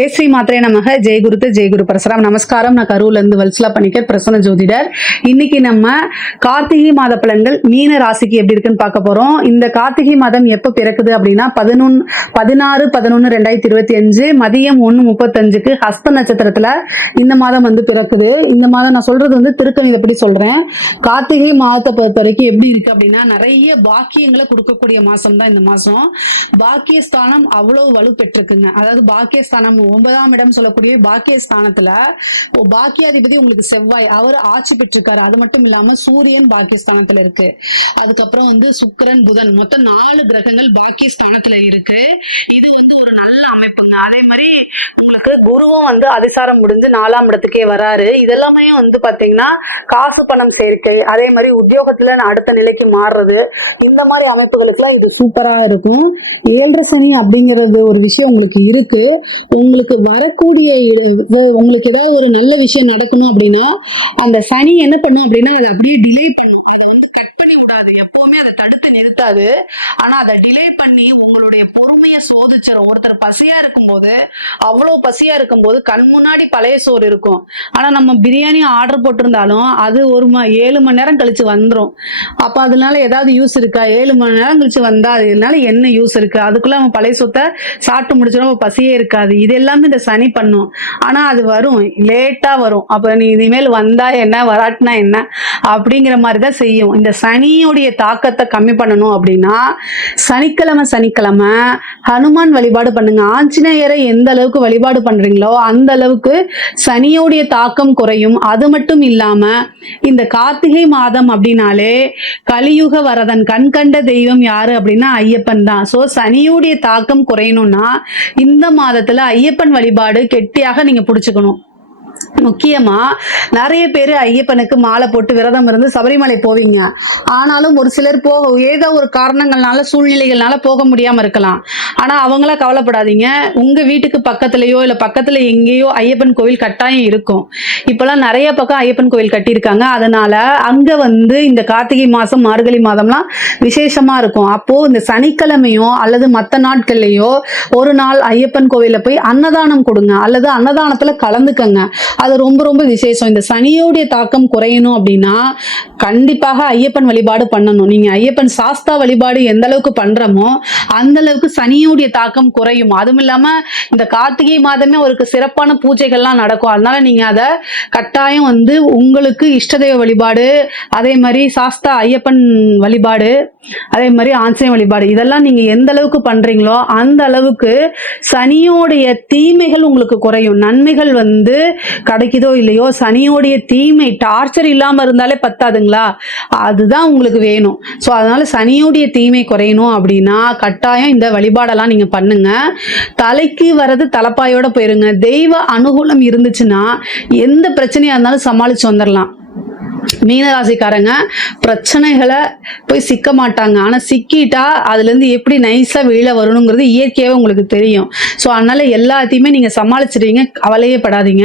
ஜெய் ஸ்ரீ மாத்ரே நமக. ஜெய் குருத்து ஜெய் குரு பரசுராம். நமஸ்காரம். நான் கரூர்ல இருந்து வல்சலா பணிக்கர், பிரசன்ன ஜோதிடர். இன்னைக்கு நம்ம கார்த்திகை மாத பலன்கள் மீன ராசிக்கு எப்படி இருக்குன்னு பார்க்க போறோம். இந்த கார்த்திகை மாதம் எப்ப பிறக்குது அப்படின்னா 16/11/2025 மதியம் 1:35 ஹஸ்த நட்சத்திரத்துல இந்த மாதம் வந்து பிறக்குது. இந்த மாதம் நான் சொல்றது வந்து திருக்கணிதப்படி சொல்றேன். கார்த்திகை மாதத்தை பொறுத்த வரைக்கும் எப்படி இருக்கு அப்படின்னா நிறைய பாக்கியங்களை கொடுக்கக்கூடிய மாசம் தான் இந்த மாசம். பாக்கியஸ்தானம் அவ்வளவு வலு பெற்றிருக்குங்க. அதாவது பாக்கியஸ்தானம் 9ஆம் இடம் சொல்லக்கூடிய பாக்கியஸ்தானத்துல பாக்கியாதிபதி உங்களுக்கு செவ்வாய் அவர் ஆட்சி பெற்றிருக்காரு. அது மட்டும் இல்லாம சூரியன் பாக்கியஸ்தானத்துல இருக்கு. அதுக்கப்புறம் வந்து சுக்கிரன், புதன், மொத்தம் 4 கிரகங்கள் பாக்கியஸ்தானத்துல இருக்கு. இது வந்து ஒரு நல்ல அமைப்புங்க. அதே மாதிரி உங்களுக்கு குருவும் வந்து அதிசாரம் முடிஞ்சு 4ஆம் இடத்துக்கே வராரு. இதெல்லாமே வந்து பாத்தீங்கன்னா காசு பணம் சேர்க்கை, அதே மாதிரி உத்தியோகத்துல அடுத்த நிலைக்கு மாறுறது, இந்த மாதிரி அமைப்புகளுக்குலாம் இது சூப்பரா இருக்கும். 7.5 சனி அப்படிங்கிறது ஒரு விஷயம் உங்களுக்கு இருக்கு. உங்களுக்கு வரக்கூடிய உங்களுக்கு ஏதாவது ஒரு நல்ல விஷயம் நடக்கணும் அப்படின்னா அந்த சனி என்ன பண்ணும் அப்படின்னா அதை அப்படியே டிலே பண்ணும். அதை வந்து கட் பண்ணி விடாது, எப்பவுமே அதை தடுத்து நிறுத்தாது. ஆனா அதை டிலே பண்ணி உங்களுடைய பொறுமைய சோதிச்சிடும். ஒருத்தர் பசியா இருக்கும்போது, அவ்வளவு பசியா இருக்கும்போது கண் முன்னாடி பழைய சோறு இருக்கும். ஆனா நம்ம பிரியாணி ஆர்டர் போட்டிருந்தாலும் அது 7 மணி நேரம் கழிச்சு வந்துடும். அப்ப அதனால ஏதாவது யூஸ் இருக்கா? 7 மணி நேரம் கழிச்சு வந்தா அதனால என்ன யூஸ் இருக்கு? அதுக்குள்ள அவன் பழைய சொத்தை சாப்பிட்டு முடிச்சிடும், பசியே இருக்காது. இது எல்லாமே இந்த சனி பண்ணும். ஆனா அது வரும், லேட்டா வரும். அப்ப நீ இனிமேல் வந்தா என்ன, வராட்டினா என்ன அப்படிங்கிற மாதிரிதான் செய்யும். இந்த சனியுடைய தாக்கத்தை கம்மி பண்ணணும் அப்படின்னா சனிக்கிழமை ஹனுமான் வழிபாடு பண்ணுங்க. ஆஞ்சநேயரை எந்த அளவுக்கு வழிபாடு பண்றீங்களோ அந்த அளவுக்கு சனியோடைய தாக்கம் குறையும். அது மட்டும் இல்லாம இந்த கார்த்திகை மாதம் அப்படின்னாலே கலியுக வரதன், கண் கண்ட தெய்வம் யாரு அப்படின்னா ஐயப்பன் தான். சோ சனியுடைய தாக்கம் குறையணும்னா இந்த மாதத்துல ஐயப்பன் வழிபாடு கெட்டியாக நீங்க புடிச்சுக்கணும். முக்கியமா நிறைய பேரு ஐயப்பனுக்கு மாலை போட்டு விரதம் இருந்து சபரிமலை போவீங்க. ஆனாலும் ஒரு சிலர் ஏதோ ஒரு காரணங்கள்னால சூழ்நிலைகள்னால போக முடியாம இருக்கலாம். ஆனா அவங்கள கவலைப்படாதீங்க. உங்க வீட்டுக்கு பக்கத்துலயோ இல்ல பக்கத்துல எங்கேயோ ஐயப்பன் கோவில் கட்டாயம் இருக்கும். இப்பெல்லாம் நிறைய பக்கம் ஐயப்பன் கோவில் கட்டியிருக்காங்க. அதனால அங்க வந்து இந்த கார்த்திகை மாசம் மார்கழி மாதம்லாம் விசேஷமா இருக்கும். அப்போ இந்த சனிக்கிழமையோ அல்லது மற்ற நாட்கள்லயோ ஒரு நாள் ஐயப்பன் கோவில போய் அன்னதானம் கொடுங்க, அல்லது அன்னதானத்துல கலந்துக்கங்க. அது ரொம்ப ரொம்ப விசேஷம். இந்த சனியோடைய தாக்கம் குறையணும் அப்படின்னா கண்டிப்பாக ஐயப்பன் வழிபாடு பண்ணணும். நீங்க ஐயப்பன் சாஸ்தா வழிபாடு எந்த அளவுக்கு பண்றோமோ அந்த அளவுக்கு சனியோடைய தாக்கம் குறையும். அதுவும் இல்லாம இந்த கார்த்திகை மாதமே ஒரு சிறப்பான பூஜைகள்லாம் நடக்கும். அதனால நீங்க அதை கட்டாயம் வந்து உங்களுக்கு இஷ்டதெய்வ வழிபாடு, அதே மாதிரி சாஸ்தா ஐயப்பன் வழிபாடு, அதே மாதிரி ஆஞ்சநேய வழிபாடு, இதெல்லாம் நீங்க எந்த அளவுக்கு பண்றீங்களோ அந்த அளவுக்கு சனியோடைய தீமைகள் உங்களுக்கு குறையும். நன்மைகள் வந்து கிடைக்குதோ இல்லையோ, சனியோடைய தீமை டார்ச்சர் இல்லாம இருந்தாலே பத்தாதுங்களா? அதுதான் உங்களுக்கு வேணும். சோ அதனால சனியோடைய தீமை குறையணும் அப்படின்னா கட்டாயம் இந்த வழிபாடெல்லாம் நீங்க பண்ணுங்க. தலைக்கு வர்றது தலப்பாயோட போயிருங்க. தெய்வ அனுகூலம் இருந்துச்சுன்னா எந்த பிரச்சனையா இருந்தாலும் சமாளிச்சு வந்துடலாம். மீனராசிக்காரங்க பிரச்சனைகளை போய் சிக்க மாட்டாங்க. ஆனா சிக்கிட்டா அதுல இருந்து எப்படி நைஸா வெளியில வரணுங்கிறது இயற்கையாவே உங்களுக்கு தெரியும். சோ அதனால எல்லாத்தையுமே நீங்க சமாளிச்சிடுவீங்க, கவலையே படாதீங்க.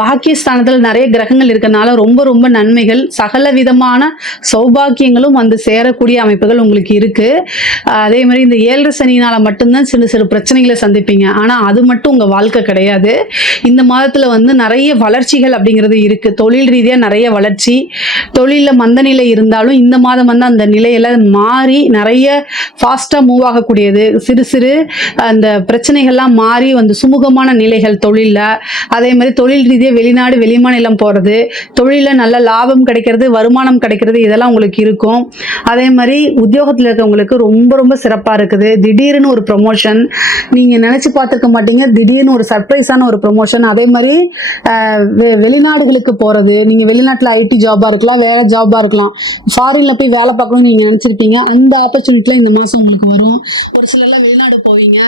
பாக்கியஸ்தானத்துல நிறைய கிரகங்கள் இருக்கனால ரொம்ப ரொம்ப நன்மைகள், சகல விதமான சௌபாக்கியங்களும் வந்து சேரக்கூடிய அமைப்புகள் உங்களுக்கு இருக்கு. அதே மாதிரி இந்த 7.5 சனினால மட்டும்தான் சிறு சிறு பிரச்சனைகளை சந்திப்பீங்க. ஆனா அது மட்டும் உங்க வாழ்க்கை கிடையாது. இந்த மாதத்துல வந்து நிறைய வளர்ச்சிகள் அப்படிங்கிறது இருக்கு. தொழில் ரீதியா நிறைய வளர்ச்சி, தொழில மந்த நிலை இருந்தாலும் இந்த மாதம் வந்து அந்த நிலையில மாறி நிறைய ஃபாஸ்டா மூவ் ஆகக்கூடியது. சிறு சிறு அந்த பிரச்சனைகள்லாம் மாறி வந்து சுமூகமான நிலைகள் தொழில. அதே மாதிரி தொழில் ரீதியா வெளிநாடு வெளிமாநிலம் போறது, தொழில நல்ல லாபம் கிடைக்கிறது, வருமானம் கிடைக்கிறது, இதெல்லாம் உங்களுக்கு இருக்கும். அதே மாதிரி உத்தியோகத்துல இருக்கவங்களுக்கு ரொம்ப ரொம்ப சிறப்பா இருக்குது. திடீர்னு ஒரு ப்ரொமோஷன் நீங்க நினைச்சு பார்த்திருக்க மாட்டீங்க. திடீர்னு ஒரு சர்ப்ரைஸான ஒரு ப்ரொமோஷன். அதே மாதிரி வெளிநாடுகளுக்கு போறது, நீங்க வெளிநாட்டுல ஐடி ஜாபா இருக்கலாம், வேற ஜாபா இருக்கலாம், ஃபாரின்ல போய் வேலை பார்க்கணும்னு நீங்க நினைச்சிருப்பீங்க. அந்த ஆப்பர்ச்சுனிட்டில இந்த மாசம் உங்களுக்கு வரும். ஒரு சிலர்லாம் வெளிநாடு போவீங்க,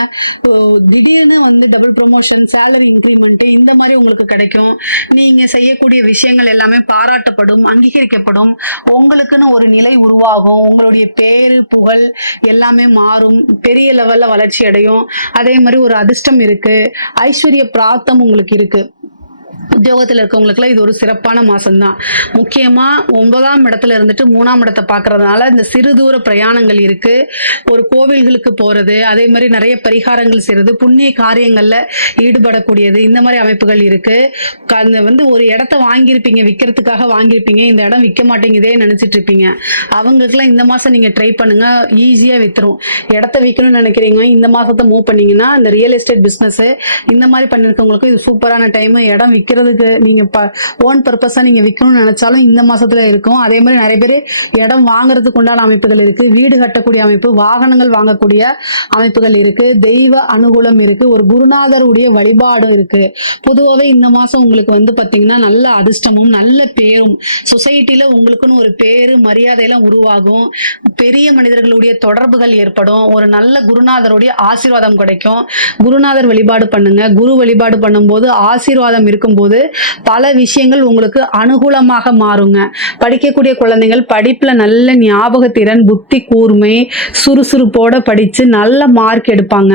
திடீர்னு வந்து டபுள் ப்ரொமோஷன், சேலரி இன்க்ரிமெண்ட், இந்த மாதிரி உங்களுக்கு கிடைக்கும். நீங்க செய்யக்கூடிய விஷயங்கள் எல்லாமே பாராட்டப்படும், அங்கீகரிக்கப்படும். உங்களுக்குன்னு ஒரு நிலை உருவாகும். உங்களுடைய பேரு புகழ் எல்லாமே மாறும், பெரிய லெவல்ல வளர்ச்சி அடையும். அதே மாதிரி ஒரு அதிர்ஷ்டம் இருக்கு, ஐஸ்வர்ய பிராப்தம் உங்களுக்கு இருக்கு. உத்தியோகத்தில் இருக்கவங்களுக்குலாம் இது ஒரு சிறப்பான மாசம்தான். முக்கியமா 9ஆம் இடத்துல இருந்துட்டு 3ஆம் இடத்தை பார்க்கறதுனால இந்த சிறு தூர பிரயாணங்கள் இருக்கு. ஒரு கோவில்களுக்கு போறது, அதே மாதிரி நிறைய பரிகாரங்கள் செய்யறது, புண்ணிய காரியங்கள்ல ஈடுபடக்கூடியது, இந்த மாதிரி அமைப்புகள் இருக்கு. ஒரு இடத்த வாங்கியிருப்பீங்க, விற்கிறதுக்காக வாங்கியிருப்பீங்க, இந்த இடம் விற்க மாட்டேங்குதே நினைச்சிட்டு இருப்பீங்க. அவங்களுக்குலாம் இந்த மாசம் நீங்க ட்ரை பண்ணுங்க, ஈஸியா வித்துரும். இடத்த விற்கணும்னு நினைக்கிறீங்க, இந்த மாசத்தை மூவ் பண்ணீங்கன்னா இந்த ரியல் எஸ்டேட் பிசினஸ் இந்த மாதிரி பண்ணிருக்கவங்களுக்கு இது சூப்பரான டைம். இடம் விற்கிறதுக்கு நீங்க ஓன் பர்பஸா நீங்க விற்கணும்னு நினைச்சாலும் இந்த மாசத்துல இருக்கும். அதே மாதிரி நிறைய பேர் இடம் வாங்குறதுக்கு உண்டான அமைப்புகள் இருக்கு, வீடு கட்டக்கூடிய அமைப்பு, வாகனங்கள் வாங்கக்கூடிய அமைப்புகள் இருக்கு, தெய்வ அனுகூலம் இருக்கு, ஒரு குருநாதருடைய வழிபாடும் இருக்கு. பொதுவாகவே இந்த மாசம் உங்களுக்கு பாத்தீங்கன்னா நல்ல அதிர்ஷ்டமும் நல்ல பேரும், சொசைட்டில உங்களுக்குன்னு ஒரு பேரு மரியாதை எல்லாம் உருவாகும், பெரிய மனிதர்களுடைய தொடர்புகள் ஏற்படும், ஒரு நல்ல குருநாதருடைய ஆசீர்வாதம் கிடைக்கும். குருநாதர் வழிபாடு பண்ணுங்க. குரு வழிபாடு பண்ணும்போது ஆசீர்வாதம் இருக்கும்போது பல விஷயங்கள் உங்களுக்கு அனுகூலமாக மாறுங்க. படிக்கக்கூடிய குழந்தைகள் படிப்புல நல்ல ஞாபகத்திறன், புத்தி கூர்மை, சுறுசுறுப்போட படிச்சு நல்ல மார்க் எடுப்பாங்க.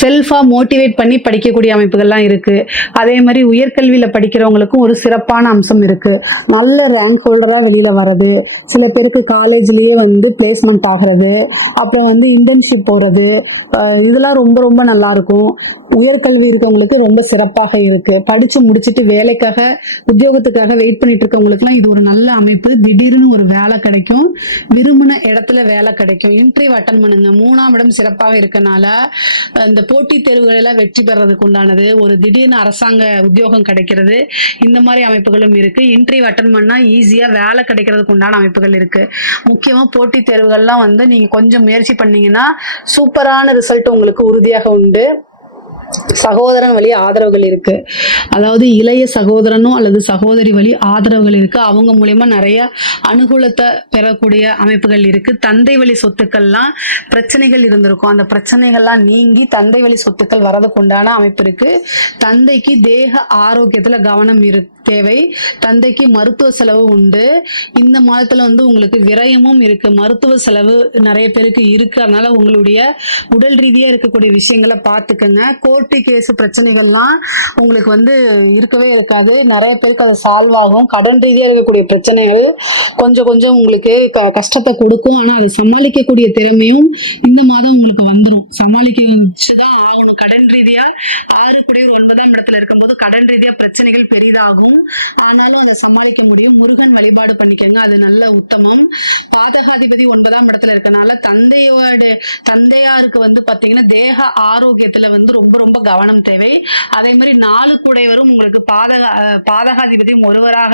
செல்ஃபா மோட்டிவேட் பண்ணி படிக்கக்கூடிய அமைப்புகள்லாம் இருக்கு. அதே மாதிரி உயர்கல்வியில படிக்கிறவங்களுக்கும் ஒரு சிறப்பான அம்சம் இருக்கு. நல்ல ரேங்க் ஹோல்டரா வெளியில வர்றது, சில பேருக்கு காலேஜ்லயே பிளேஸ்மெண்ட் ஆகிறது, அப்புறம் இன்டர்ன்ஷிப் போறது, இதெல்லாம் ரொம்ப ரொம்ப நல்லா இருக்கும். உயர்கல்வி இருக்கவங்களுக்கு ரொம்ப சிறப்பாக இருக்கு. படிச்சு முடிச்சுட்டு வேலைக்காக உத்தியோகத்துக்காக வெயிட் பண்ணிட்டு இருக்கவங்களுக்குலாம் இது ஒரு நல்ல அமைப்பு. திடீர்னு ஒரு வேலை கிடைக்கும், விரும்பின இடத்துல வேலை கிடைக்கும். இன்டர்வியூ அட்டன் பண்ணுங்க. 3ஆம் இடம் சிறப்பாக இருக்கனால இந்த போட்டித் தேர்வுகள் எல்லாம் வெற்றி பெறதுக்கு உண்டானது, ஒரு திடீர்னு அரசாங்க உத்தியோகம் கிடைக்கிறது, இந்த மாதிரி அமைப்புகளும் இருக்கு. இன்டர்வியூ அட்டன் பண்ணா ஈஸியா வேலை கிடைக்கிறதுக்கு உண்டான அமைப்புகள் இருக்கு. முக்கியமா போட்டித் தேர்வுகள்லாம் நீங்க கொஞ்சம் முயற்சி பண்ணீங்கன்னா சூப்பரான ரிசல்ட் உங்களுக்கு உறுதியாக உண்டு. சகோதரன் வழி ஆதரவுகள் இருக்கு. அதாவது இளைய சகோதரனோ அல்லது சகோதரி வழி ஆதரவுகள் இருக்கு. அவங்க மூலியமா நிறைய அனுகூலத்தை பெறக்கூடிய அமைப்புகள் இருக்கு. தந்தை வழி சொத்துக்கள்லாம் பிரச்சனைகள் இருந்திருக்கும், அந்த பிரச்சனைகள்லாம் நீங்கி தந்தை வழி சொத்துக்கள் வரதுக்கு உண்டான அமைப்பு இருக்கு. தந்தைக்கு தேக ஆரோக்கியத்துல கவனம் தேவை. தந்தைக்கு மருத்துவ செலவு உண்டு. இந்த மாதத்துல உங்களுக்கு விரயமும் இருக்கு, மருத்துவ செலவு நிறைய பேருக்கு இருக்கு. அதனால உங்களுடைய உடல் ரீதியா இருக்கக்கூடிய விஷயங்களை பார்த்துக்கங்க. கோர்ட்டு கேஸ் பிரச்சனைகள்லாம் உங்களுக்கு இருக்கவே இருக்காது. நிறைய பேருக்கு அது சால்வ் ஆகும். கடன் ரீதியா இருக்கக்கூடிய பிரச்சனைகள் கொஞ்சம் கொஞ்சம் உங்களுக்கு கஷ்டத்தை கொடுக்கும். ஆனா அதை சமாளிக்கக்கூடிய திறமையும் இந்த மாதம் உங்களுக்கு வந்துடும். சமாளிக்கதான் ஆகணும். கடன் ரீதியா 6 கூடியவர் 9ஆம் இடத்துல இருக்கும்போது கடன் ரீதியா பிரச்சனைகள் பெரிதாகும். ஆனாலும் அதை சமாளிக்க முடியும். முருகன் வழிபாடு பண்ணிக்கங்க, அது நல்ல உத்தமம். பாதகாதிபதி 9ஆம் இடத்துல இருக்கனால தந்தையாருக்கு பாத்தீங்கன்னா தேக ஆரோக்கியத்துல ரொம்ப ரொம்ப கவனம் தேவை. அதே மாதிரி 4 கூடையவரும் உங்களுக்கு பாதகாதிபதியும் ஒருவராக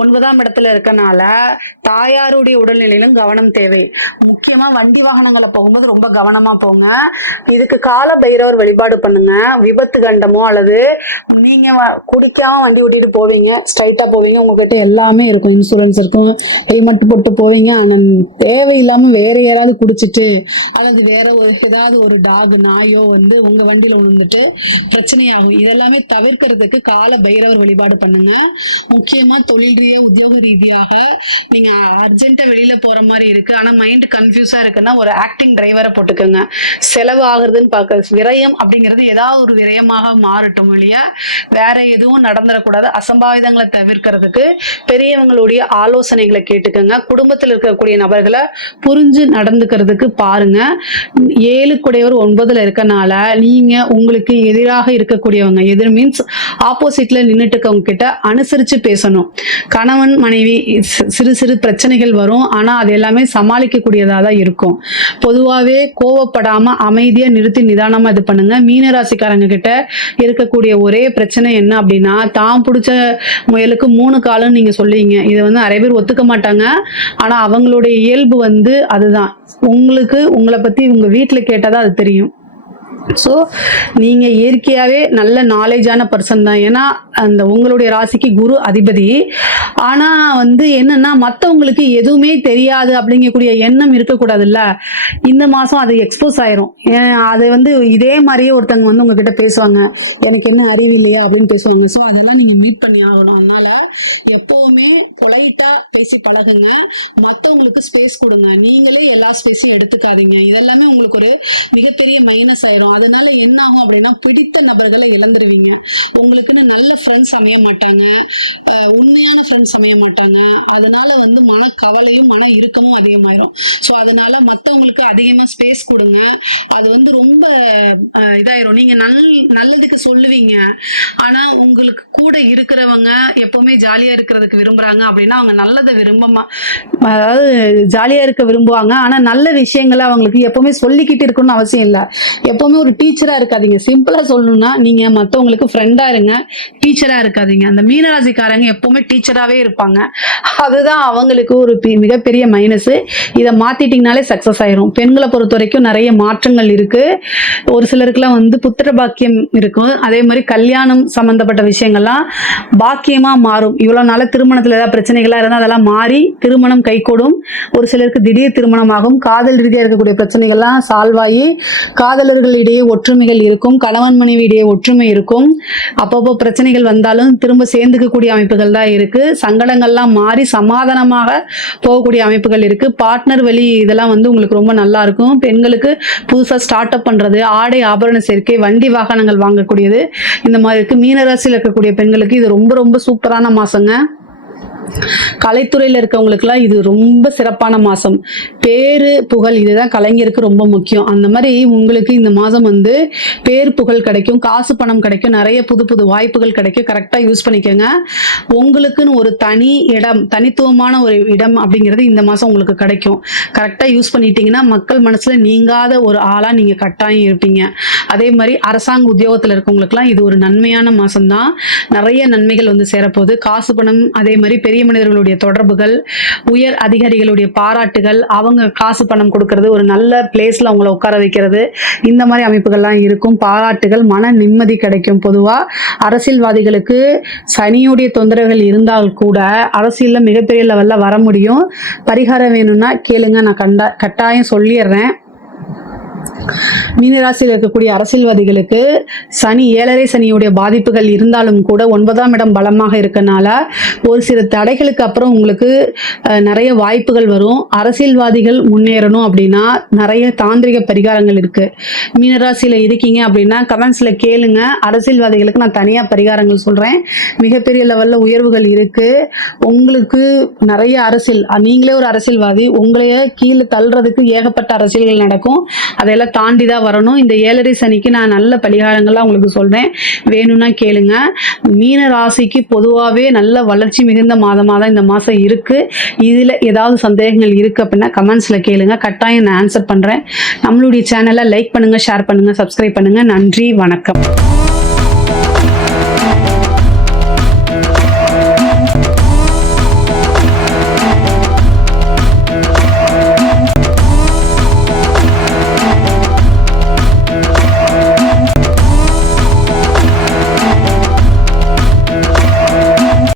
9ஆம் இடத்துல இருக்கனால தாயாருடைய உடல்நிலையிலும் கவனம் தேவை. முக்கியமா வண்டி வாகனங்களை போகும்போது ரொம்ப கவனமா போங்க. இதுக்கு கால பைரவர் வழிபாடு பண்ணுங்க. விபத்து கண்டமோ அல்லது நீங்க குடிக்காம வண்டி ஓட்டிட்டு போவீங்க, ஸ்ட்ரைட்டா போவீங்க, உங்ககிட்ட எல்லாமே இருக்கும், இன்சூரன்ஸ் இருக்கும், ஹெல்மெட் போட்டு போவீங்க. ஆனா தேவையில்லாம வேற யாராவது குடிச்சிட்டு அல்லது வேற ஏதாவது ஒரு டாக் நாயோ உங்க வண்டியில விழுந்துட்டு பிரச்சனையாகும். இதெல்லாமே தவிர்க்கிறதுக்கு கால பைரவர் வழிபாடு பண்ணுங்க. முக்கியமா தொழில் ரீதியா உத்தியோக ரீதியாக நீங்க அர்ஜென்ட்டா வெளியில போற மாதிரி இருக்கு, ஆனா மைண்ட் கன்ஃபியூஸா இருக்குன்னா ஒரு ஆக்டிங் டிரைவரை போட்டுக்கோங்க. செலவு ஆகுறதுன்னு பார்க்க விரயம் அப்படிங்கிறது ஏதாவது ஒரு விரயமாக மாறட்டும் இல்லையா, வேற எதுவும் நடந்துடக்கூடாது. அசம்பாவிதங்களை தவிர்க்கிறதுக்கு பெரியவங்களுடைய ஆலோசனைகளை கேட்டுக்கோங்க. குடும்பத்தில் இருக்கக்கூடிய நபர்களை புரிஞ்சு நடந்துக்கிறதுக்கு பாருங்க. 7 கூடையவர் 9ல இருக்கனால நீங்க உங்களுக்கு எதிராக இருக்கக்கூடியவங்க, எதிர் மீன்ஸ் ஆப்போசிட்ல நின்றுட்டு இருக்கவங்க கிட்ட அனுசரிச்சு பேசணும். கணவன் மனைவி சிறு சிறு பிரச்சனைகள் வரும், ஆனா அது எல்லாமே சமாளிக்கக்கூடியதா தான் இருக்கும். பொதுவாகவே கோவப்படாம அமைதியா நிறுத்தி நிதானமா இது பண்ணுங்க. மீனராசிக்காரங்க கிட்ட இருக்கக்கூடிய ஒரே பிரச்சனை என்ன அப்படின்னா, தான் பிடிச்ச முயலுக்கு 3 காலம் நீங்க சொல்லுவீங்க. இது நிறைய பேர் ஒத்துக்க மாட்டாங்க, ஆனா அவங்களுடைய இயல்பு அதுதான். உங்களை பத்தி உங்க வீட்டுல கேட்டாதான் அது தெரியும். ஸோ நீங்க இயற்கையாவே நல்ல நாலேஜான பர்சன் தான். ஏன்னா உங்களுடைய ராசிக்கு குரு அதிபதி. ஆனா என்னன்னா மற்றவங்களுக்கு எதுவுமே தெரியாது அப்படிங்கக்கூடிய எண்ணம் இருக்கக்கூடாதுல்ல. இந்த மாசம் அது எக்ஸ்போஸ் ஆயிரும். அது இதே மாதிரியே ஒருத்தவங்க உங்ககிட்ட பேசுவாங்க, எனக்கு என்ன அறிவு இல்லையா அப்படின்னு பேசுவாங்க. ஸோ அதெல்லாம் நீங்க மீட் பண்ணி ஆகணும். அதனால எப்பவுமே பொலைட்டா பேசி பழகுங்க, மற்றவங்களுக்கு ஸ்பேஸ் கொடுங்க, நீங்களே எல்லா ஸ்பேஸையும் எடுத்துக்காதீங்க. இதெல்லாமே உங்களுக்கு ஒரு மிகப்பெரிய மைனஸ் ஆயிரும். மாதம். அதனால என்ன ஆகும் அப்படின்னா பிடித்த நபர்களை இழந்துருவீங்க. உங்களுக்குன்னு நல்ல ஃப்ரெண்ட்ஸ் அமைய மாட்டாங்க, உண்மையான ஃப்ரெண்ட்ஸ் அமைய மாட்டாங்க. அதனால வந்து மனக்கவலையும் மன இறுக்கமும் அதிகமாயிரும். ஸோ அதனால மற்றவங்களுக்கு அதிகமா ஸ்பேஸ் கொடுங்க. அது வந்து ரொம்ப இதாயிரும். நீங்க நல்லதுக்கு சொல்லுவீங்க, ஆனா உங்களுக்கு கூட இருக்கிறவங்க எப்பவுமே ஜாலியா இருக்கிறதுக்கு விரும்புறாங்க அப்படின்னா அவங்க நல்லதை அதாவது ஜாலியா இருக்க விரும்புவாங்க. ஆனா நல்ல விஷயங்களை அவங்களுக்கு எப்பவுமே சொல்லிக்கிட்டு இருக்கணும்னு அவசியம் இல்லை. எப்பவுமே ஒரு டீச்சரா இருக்காதீங்க. சிம்பிளா சொல்லணும்னா நீங்க மற்றவங்களுக்கு ஃப்ரெண்டா இருங்க, டீச்சரா இருக்காதீங்க. அந்த மீனராசிக்காரங்க எப்பவுமே டீச்சராகவே இருப்பாங்க. அதுதான் அவங்களுக்கு ஒரு மிகப்பெரிய மைனஸ். இதை மாத்திட்டீங்கனாலே சக்சஸ் ஆயிரும். பெண்களை பொறுத்த வரைக்கும் நிறைய மாற்றங்கள் இருக்கு. ஒரு சிலருக்குலாம் வந்து புத்திர பாக்கியம் இருக்கும். அதே மாதிரி கல்யாணம் சம்பந்தப்பட்ட விஷயங்கள்லாம் பாக்கியமா மாறும். இவ்வளவு நாள திருமணத்துல ஏதாவது பிரச்சனைகளா இருந்தால் அதெல்லாம் மாறி திருமணம் கைகூடும். ஒரு சிலருக்கு திடீர் திருமணமாகும். காதல் ரீதியா இருக்கக்கூடிய பிரச்சனைகள்லாம் சால்வ் ஆகி காதலர்களிடையே ஒற்றுமைகள் இருக்கும். கணவன் மனைவியிடையே ஒற்றுமை இருக்கும். அப்பப்போ பிரச்சனைகள் வந்தாலும் திரும்ப சேர்ந்துக்கக்கூடிய அமைப்புகள் தான் இருக்கு. சங்கடங்கள்லாம் மாறி சமாதானமாக போகக்கூடிய அமைப்புகள் இருக்கு. பார்ட்னர் வழி இதெல்லாம் வந்து உங்களுக்கு ரொம்ப நல்லா இருக்கும். பெண்களுக்கு புதுசா ஸ்டார்ட் அப் பண்றது, ஆடை ஆபரண சேர்க்கை, வண்டி வாகனங்கள் வாங்கக்கூடியது, இந்த மாதிரி இருக்கு. மீனராசியில் இருக்கக்கூடிய பெண்களுக்கு இது ரொம்ப ரொம்ப சூப்பரான மாசங்க. கலைத்துறையில் இருக்கவங்களுக்குலாம் இது ரொம்ப சிறப்பான மாசம். பேரு புகழ் இதுதான் கலைஞருக்கு ரொம்ப முக்கியம். அந்த மாதிரி உங்களுக்கு இந்த மாதம் வந்து பேர் புகழ் கிடைக்கும், காசு பணம் கிடைக்கும், நிறைய புது புது வாய்ப்புகள் கிடைக்கும். கரெக்டாக யூஸ் பண்ணிக்கோங்க. உங்களுக்குன்னு ஒரு தனி இடம், தனித்துவமான ஒரு இடம் அப்படிங்கிறது இந்த மாதம் உங்களுக்கு கிடைக்கும். கரெக்டாக யூஸ் பண்ணிட்டீங்கன்னா மக்கள் மனசில் நீங்காத ஒரு ஆளாக நீங்கள் கட்டாயம் இருப்பீங்க. அதே மாதிரி அரசாங்க உத்தியோகத்தில் இருக்கவங்களுக்குலாம் இது ஒரு நன்மையான மாதம்தான். நிறைய நன்மைகள் வந்து சேரப்போகுது. காசு பணம், அதே மாதிரி பெரிய மனிதர்களுடைய தொடர்புகள், உயர் அதிகாரிகளுடைய பாராட்டுகள், அவங்க காசு பணம் கொடுக்கறது, ஒரு நல்ல பிளேஸ்ல அவங்கள உட்கார வைக்கிறது, இந்த மாதிரி அமைப்புகள்லாம் இருக்கும். பாராட்டுகள், மன நிம்மதி கிடைக்கும். பொதுவா அரசியல்வாதிகளுக்கு சனியுடைய தொந்தரவுகள் இருந்தால் கூட அரசியல்ல மிகப்பெரிய லெவல்ல வர முடியும். பரிகாரம் வேணும்னா கேளுங்க, நான் கட்டாயம் சொல்லிடுறேன். மீனராசியில் இருக்கக்கூடிய அரசியல்வாதிகளுக்கு சனி 7.5 சனியுடைய பாதிப்புகள் இருந்தாலும் கூட 9ஆம் இடம் பலமாக இருக்கனால ஒரு சில தடைகளுக்கு அப்புறம் உங்களுக்கு நிறைய வாய்ப்புகள் வரும். அரசியல்வாதிகள் முன்னேறணும் அப்படின்னா நிறைய தாந்திரிக பரிகாரங்கள் இருக்கு. மீனராசியில் இருக்கீங்க அப்படின்னா கமெண்ட்ஸ்ல கேளுங்க. அரசியல்வாதிகளுக்கு நான் தனியா பரிகாரங்கள் சொல்றேன். மிகப்பெரிய லெவல்ல உயர்வுகள் இருக்கு. உங்களுக்கு நிறைய அரசியல், நீங்களே ஒரு அரசியல்வாதி, உங்களைய கீழே தள்ளுறதுக்கு ஏகப்பட்ட அரசியல்கள் நடக்கும். அதெல்லாம் தாண்டி தான் வரணும். இந்த 7.5 சனிக்கு நான் நல்ல பரிகாரங்கள்லாம் உங்களுக்கு சொல்றேன், வேணும்னா கேளுங்க. மீன ராசிக்கு பொதுவாகவே நல்ல வளர்ச்சி மிகுந்த மாதமாக தான் இந்த மாதம் இருக்கு. இதில் ஏதாவது சந்தேகங்கள் இருக்கு அப்படின்னா கமெண்ட்ஸ்ல கேளுங்க, கட்டாயம் நான் ஆன்சர் பண்றேன். நம்மளுடைய சேனலை லைக் பண்ணுங்க, ஷேர் பண்ணுங்க, சப்ஸ்கிரைப் பண்ணுங்க. நன்றி, வணக்கம்.